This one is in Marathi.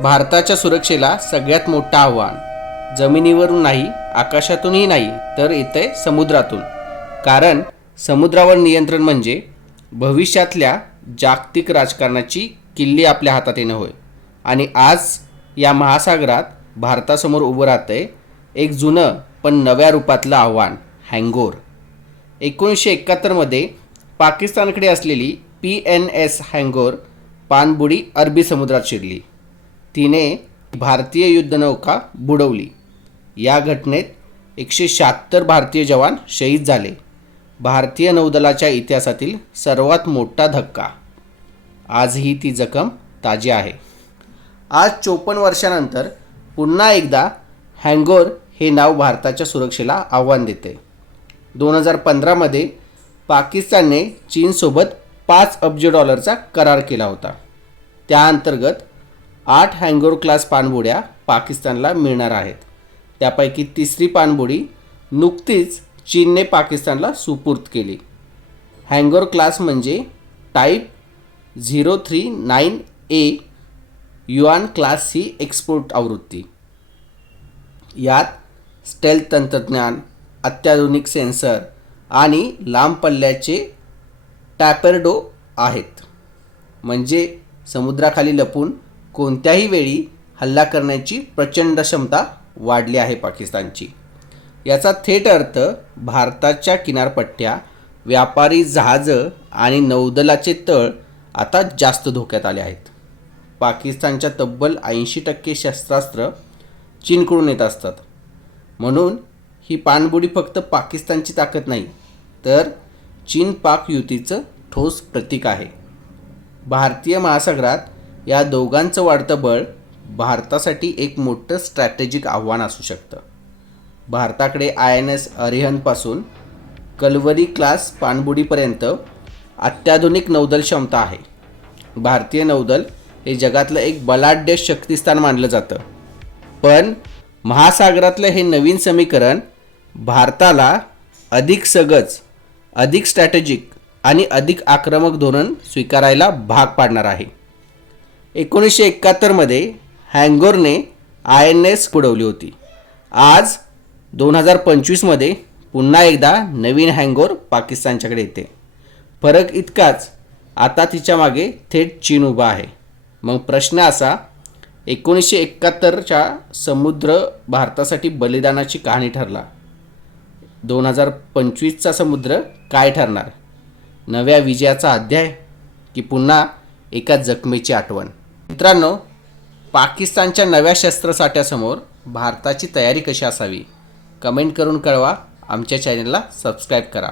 भारताच्या सुरक्षेला सगळ्यात मोठं आव्हान. जमिनीवरून नाही आकाशातूनही नाही तर येतंय समुद्रातून. कारण समुद्रावर नियंत्रण म्हणजे भविष्यातल्या जागतिक राजकारणाची किल्ली आपल्या हातात येणं होय. आणि आज या महासागरात भारतासमोर उभं राहतंय एक जुनं पण नव्या रूपातलं आव्हान हँगोर. एकोणीसशे एकाहत्तरमध्ये पाकिस्तानकडे असलेली पी एन एस हँगोर पाणबुडी अरबी समुद्रात शिरली. तिने भारतीय युद्धनौका बुडवली. या घटनेत एकशे शहात्तर भारतीय जवान शहीद झाले. भारतीय नौदलाच्या इतिहासातील सर्वात मोठा धक्का. आजही ती जखम ताजी आहे. आज चोपन्न वर्षानंतर पुन्हा एकदा हँगोर हे नाव भारताच्या सुरक्षेला आव्हान देते. दोन हजार पंधरामध्ये पाकिस्तानने चीनसोबत पाच अब्ज डॉलरचा करार केला होता. त्या अंतर्गत आठ हँगोर क्लास पाणबुड्या पाकिस्तानला मिळणार आहेत. त्यापैकी तिसरी पाणबुडी नुकतीच चीनने पाकिस्तानला सुपूर्द केली. हँगोर क्लास म्हणजे type zero three nine A Yuan class he export आवृत्ती. यात स्टेल तंत्रज्ञान अत्याधुनिक सेन्सर आणि लांब पल्ल्याचे टॅपेर्डो आहेत. म्हणजे समुद्राखाली लपून कोणत्याही वेळी हल्ला करण्याची प्रचंड क्षमता वाढली आहे पाकिस्तानची. याचा थेट अर्थ भारताच्या किनारपट्ट्या व्यापारी जहाजं आणि नौदलाचे तळ आता जास्त धोक्यात आले आहेत. पाकिस्तानच्या तब्बल ऐंशी टक्के शस्त्रास्त्र चीनकडून येत असतात. म्हणून ही पाणबुडी फक्त पाकिस्तानची ताकद नाही तर चीन पाक युतीचं ठोस प्रतीक आहे. भारतीय महासागरात या दोघांचं वाढतं बळ भारतासाठी एक मोठं स्ट्रॅटेजिक आव्हान असू शकतं. भारताकडे आय एन एस अरिहनपासून कलवरी क्लास पाणबुडीपर्यंत अत्याधुनिक नौदल क्षमता आहे. भारतीय नौदल हे जगातलं एक बलाढ्य शक्तिस्थान मानलं जातं. पण महासागरातलं हे नवीन समीकरण भारताला अधिक सगज अधिक स्ट्रॅटेजिक आणि अधिक आक्रमक धोरण स्वीकारायला भाग पाडणार आहे. एकोणीसशे एकाहत्तरमध्ये हँगोरने आय एन एस बुडवली होती. आज दोन हजार पंचवीसमध्ये पुन्हा एकदा नवीन हँगोर पाकिस्तानच्याकडे येते. फरक इतकाच आता तिच्यामागे थेट चीन उभा आहे. मग प्रश्न असा एकोणीसशे एकाहत्तरच्या समुद्र भारतासाठी बलिदानाची कहाणी ठरला. दोन हजार पंचवीसचा समुद्र काय ठरणार? नव्या विजयाचा अध्याय की पुन्हा एका जखमेची आठवण? मित्रांनो पाकिस्तानच्या नव्या शस्त्रसाठ्यासमोर भारताची तयारी कशी असावी? कमेंट करून कळवा. आमच्या चॅनलला सबस्क्राईब करा.